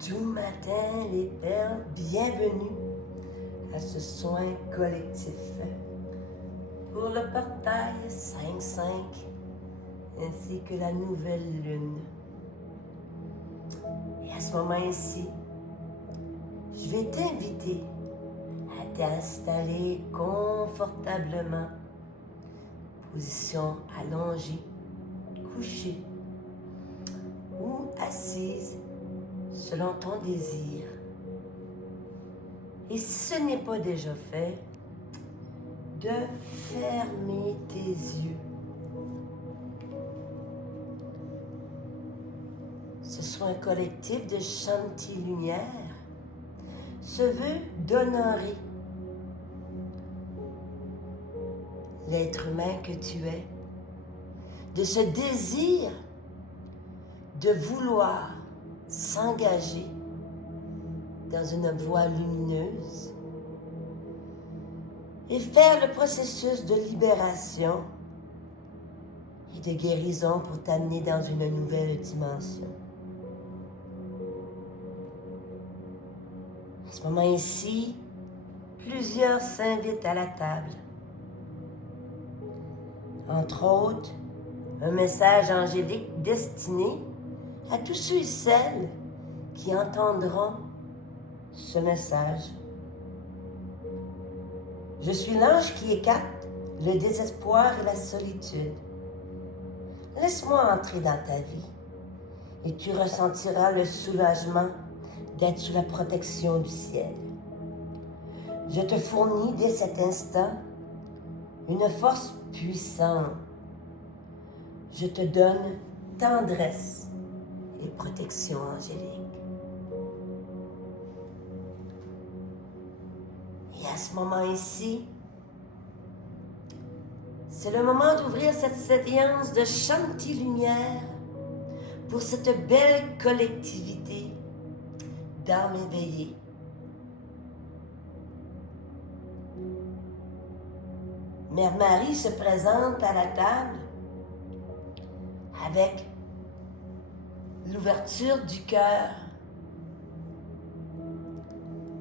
tout matin, les perles, bienvenue à ce soin collectif pour le portail 5-5 ainsi que la nouvelle lune. Et à ce moment ici, je vais t'inviter à t'installer confortablement, position allongée, couchée ou assise selon ton désir. Et si ce n'est pas déjà fait, de fermer tes yeux. Ce soin collectif de Shanti Lumière se veut d'honorer l'être humain que tu es, de ce désir de vouloir s'engager dans une voie lumineuse et faire le processus de libération et de guérison pour t'amener dans une nouvelle dimension. À ce moment ici, plusieurs s'invitent à la table. Entre autres, un message angélique destiné à tous ceux et celles qui entendront ce message. Je suis l'ange qui écarte le désespoir et la solitude. Laisse-moi entrer dans ta vie et tu ressentiras le soulagement d'être sous la protection du ciel. Je te fournis dès cet instant une force puissante. Je te donne tendresse et protection angélique. Et à ce moment ici, c'est le moment d'ouvrir cette séance de Shanti Lumière pour cette belle collectivité d'âmes éveillées. Mère Marie se présente à la table avec l'ouverture du cœur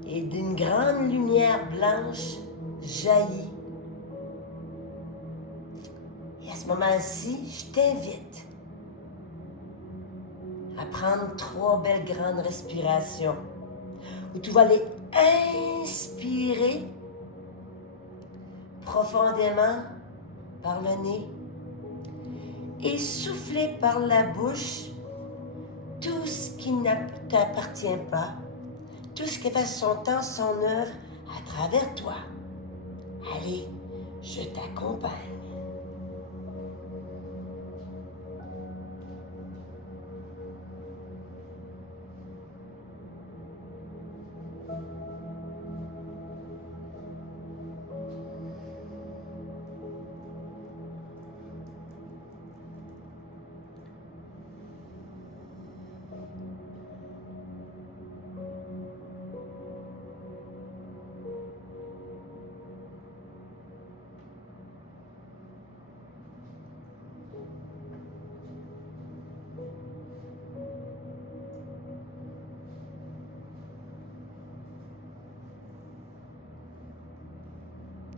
et d'une grande lumière blanche jaillit. Et à ce moment-ci, je t'invite à prendre 3 belles grandes respirations où tu vas aller inspirer profondément par le nez et souffler par la bouche tout ce qui ne t'appartient pas, tout ce qui fait son temps, son œuvre à travers toi. Allez, je t'accompagne.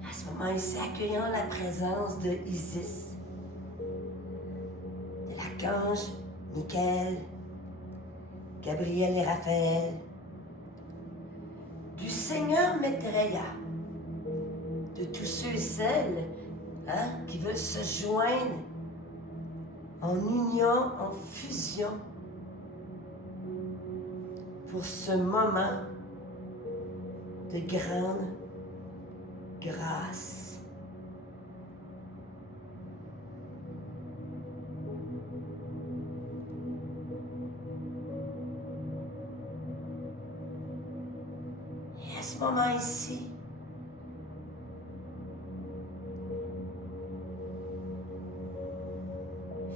À ce moment ici, accueillant la présence de Isis, de l'archange Michael, Gabriel et Raphaël, du Seigneur Maitreya, de tous ceux et celles qui veulent se joindre en union, en fusion, pour ce moment de grande grâce. Et à ce moment ici,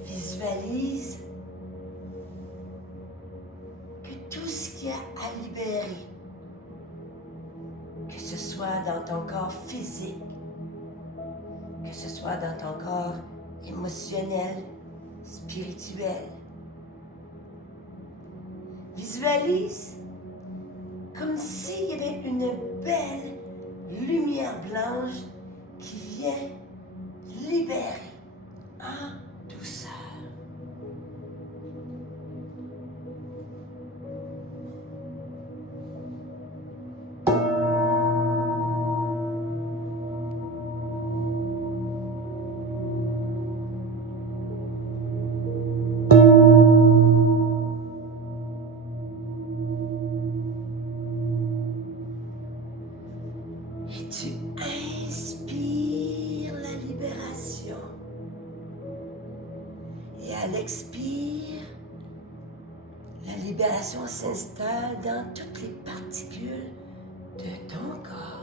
visualise que tout ce qu'il y a à libérer, que ce soit dans ton corps physique, que ce soit dans ton corps émotionnel, spirituel. Visualise comme s'il y avait une belle lumière blanche qui vient libérer en douceur. Et tu inspires la libération. Et à l'expire, la libération s'installe dans toutes les particules de ton corps.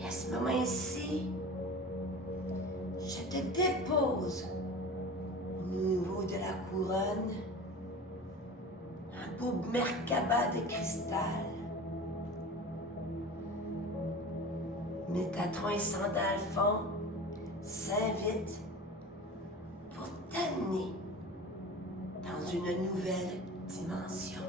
Et à ce moment-ci, je te dépose au niveau de la couronne un beau Merkaba de cristal. Métatron et Sandalphon s'invitent pour t'amener dans une nouvelle dimension.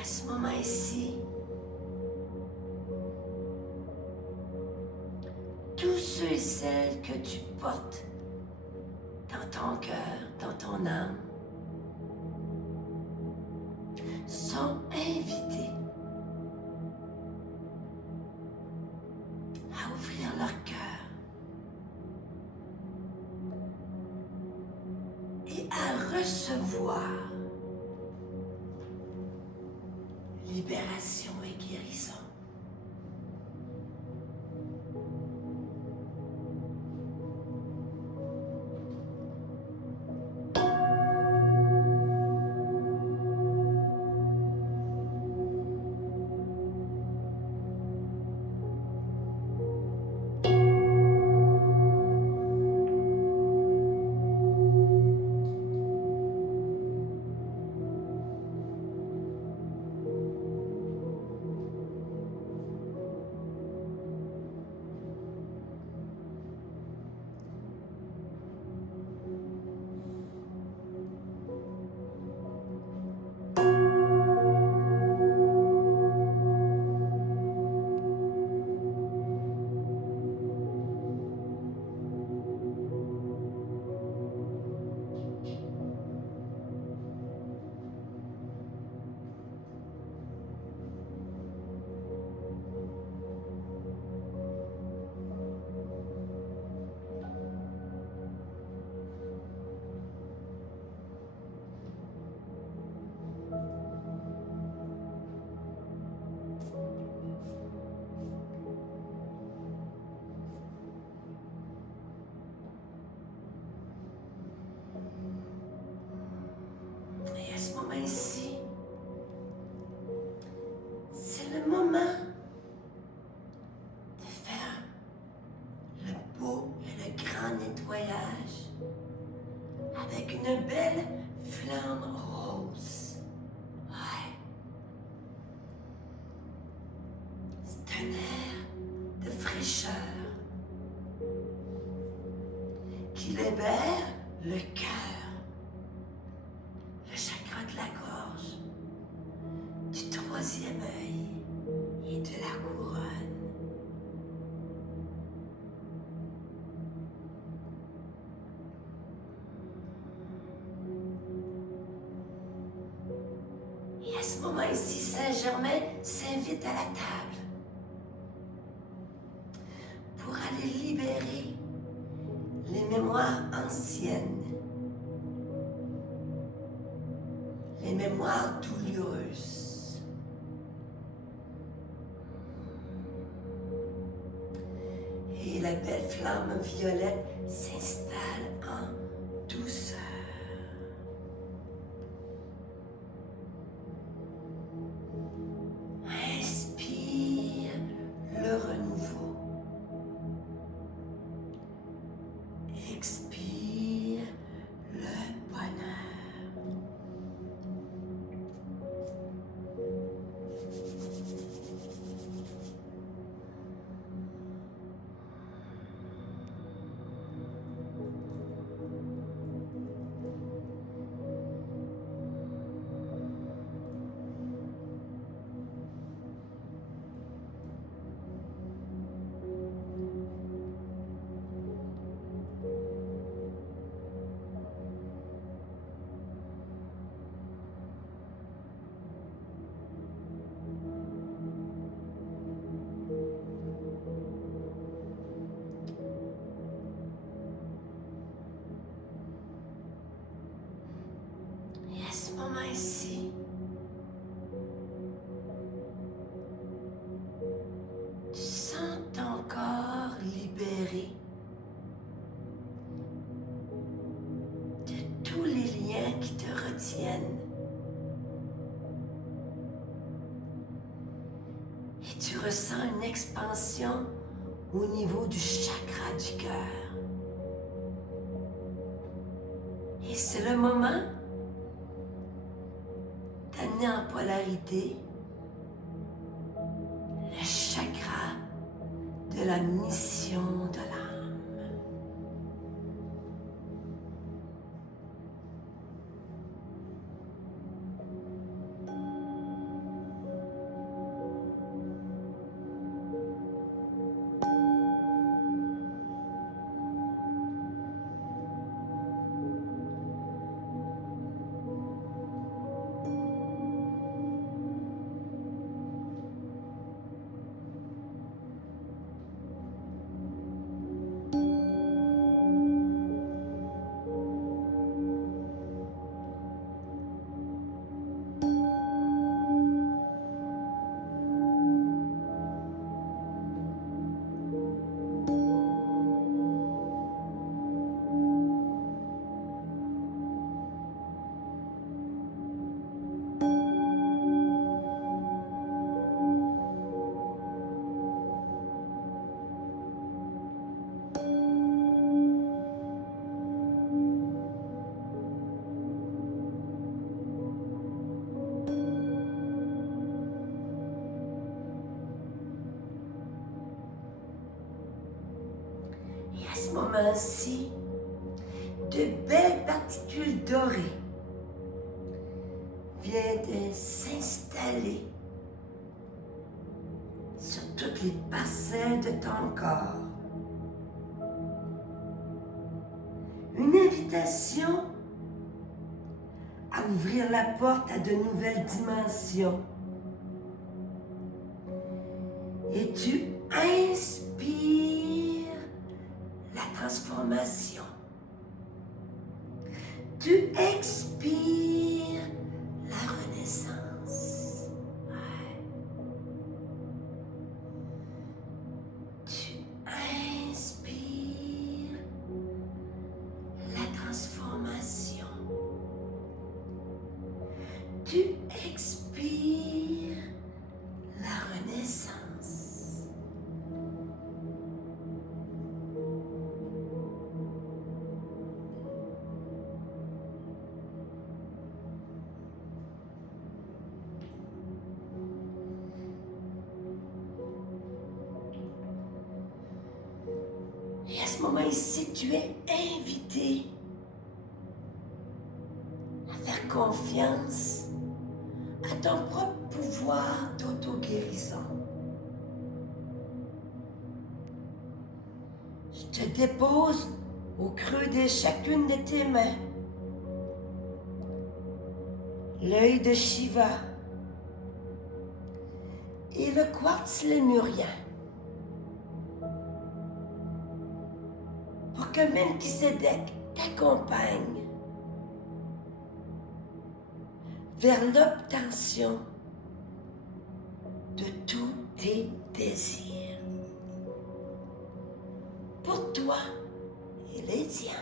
À ce moment-ci, tous ceux et celles que tu portes dans ton cœur, dans ton âme, sont invités à ouvrir leur cœur et à recevoir libération et guérison. Et à ce moment-ci, c'est le moment de faire le beau et le grand nettoyage avec une belle flamme rose. Ouais. C'est un air de fraîcheur, qui libère le cœur, le chakra de la gorge, du troisième œil et de la couronne. Et à ce moment ici, Saint-Germain s'invite à la table pour aller libérer les mémoires anciennes, les mémoires douloureuses. Et la belle flamme violette s'installe en douceur. Inspire le renouveau. Expire le bonheur. Et à ce moment ici, tu sens ton corps libéré de tous les liens qui te retiennent. Et tu ressens une expansion au niveau du chakra du cœur. Et c'est le moment d'amener en polarité le chakra de la mission de l'âme. Et à ce moment-ci, de belles particules dorées viennent de s'installer sur toutes les parcelles de ton corps. Une invitation à ouvrir la porte à de nouvelles dimensions. Et tu inspires la transformation. Tu expires la renaissance. Ouais. Tu inspires la transformation. Tu expires la renaissance. ce moment ici, tu es invité à faire confiance à ton propre pouvoir d'auto-guérison. Je te dépose au creux de chacune de tes mains l'œil de Shiva et le quartz lémurien. Pour que Melchisédek t'accompagne vers l'obtention de tous tes désirs. Pour toi et les tiens.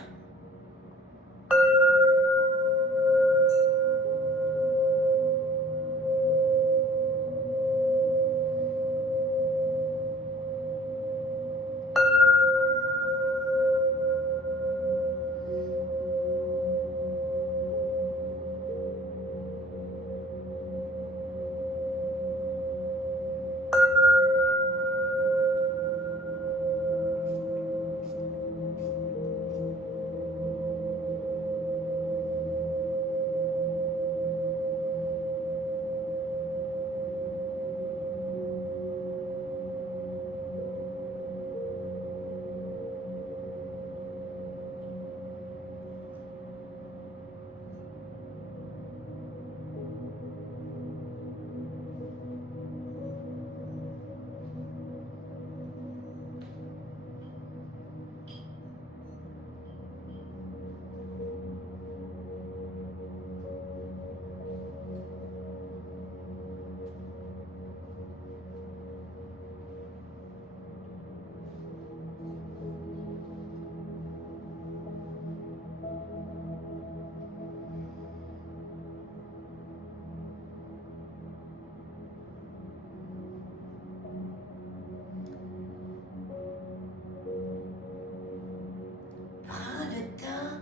Prends le temps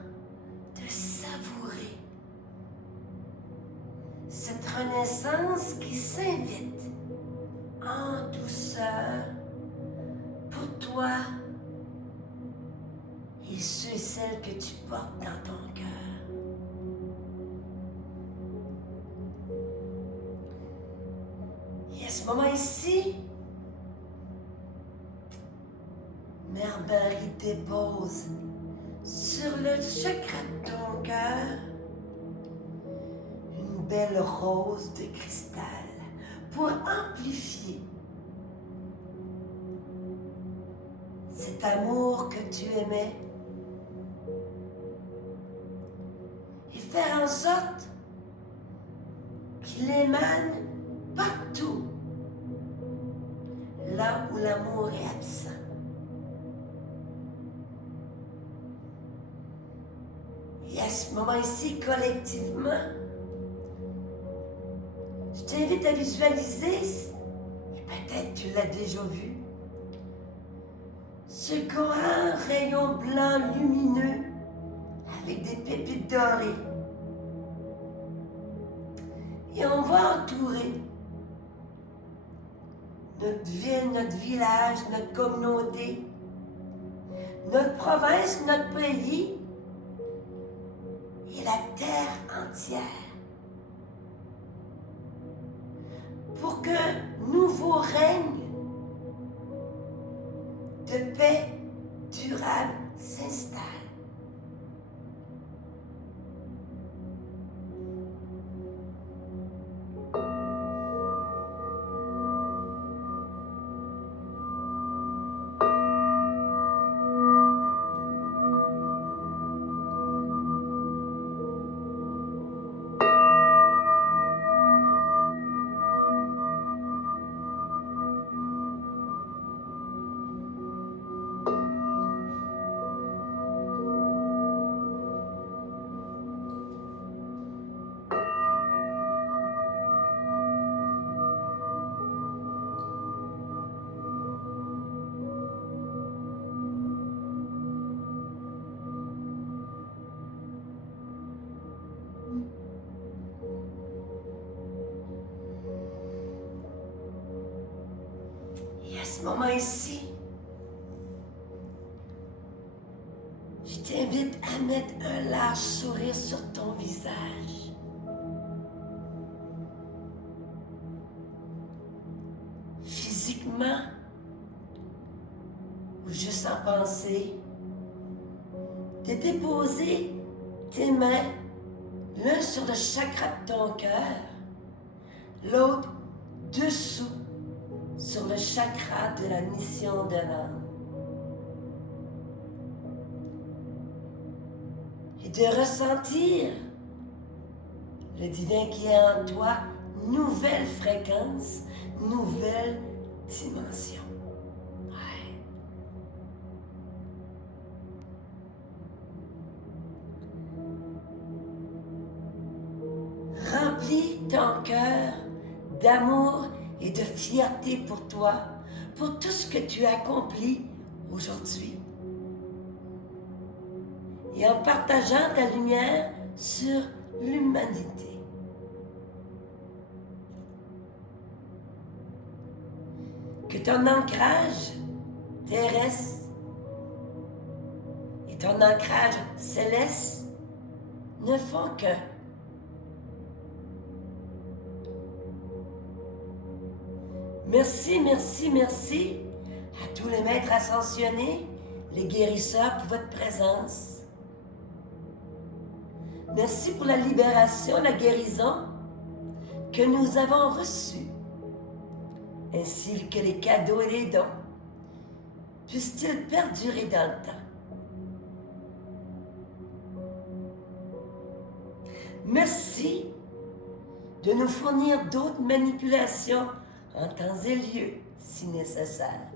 de savourer cette renaissance qui s'invite en douceur pour toi et ceux et celles que tu portes dans ton cœur. Et à ce moment ici, Mère Marie dépose sur le chakra de ton cœur une belle rose de cristal pour amplifier cet amour que tu aimais et faire en sorte qu'il émane partout là où l'amour est absent. Et à ce moment ici, collectivement, je t'invite à visualiser, et peut-être tu l'as déjà vu, ce grand rayon blanc lumineux avec des pépites dorées. Et on va entourer notre ville, notre village, notre communauté, notre province, notre pays et la terre entière. Pour qu'un nouveau règne de paix durable s'installe. Et à ce moment ici, Je t'invite à mettre un large sourire sur ton visage. Physiquement, ou juste en pensée, de déposer tes mains l'un sur le chakra de ton cœur, l'autre dessous sur le chakra de la mission de l'âme. Et de ressentir le divin qui est en toi, nouvelle fréquence, nouvelle dimension. Ouais. Remplis ton cœur d'amour et de fierté pour toi, pour tout ce que tu accomplis aujourd'hui. Et en partageant ta lumière sur l'humanité. Que ton ancrage terrestre et ton ancrage céleste ne font que merci, merci, merci à tous les maîtres ascensionnés, les guérisseurs pour votre présence. Merci pour la libération, la guérison que nous avons reçue, ainsi que les cadeaux et les dons. Puissent-ils perdurer dans le temps? Merci de nous fournir d'autres manipulations en temps et lieu, si nécessaire.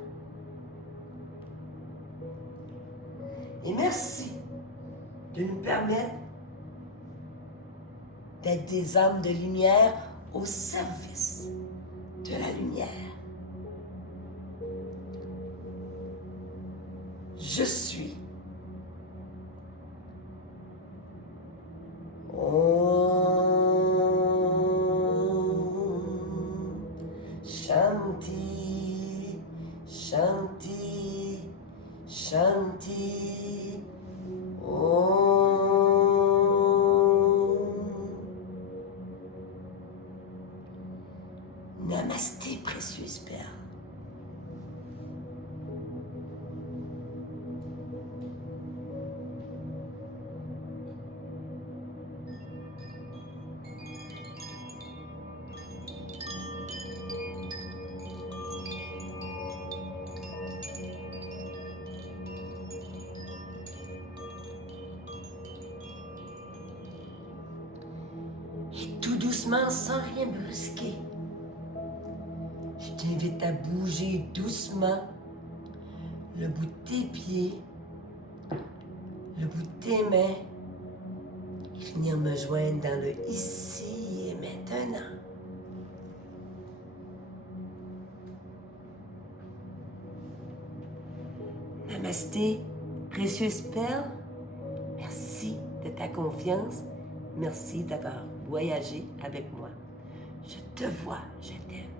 Et merci de nous permettre d'être des âmes de lumière au service de la lumière. Je suis. Shanti, Shanti, Shanti. Namasté, précieuse perle. Et tout doucement, sans rien brusquer, je t'invite à bouger doucement le bout de tes pieds, le bout de tes mains, et venir me joindre dans le ici et maintenant. Namasté, précieuse perle, merci de ta confiance, merci d'avoir voyagé avec moi. Je te vois, je t'aime.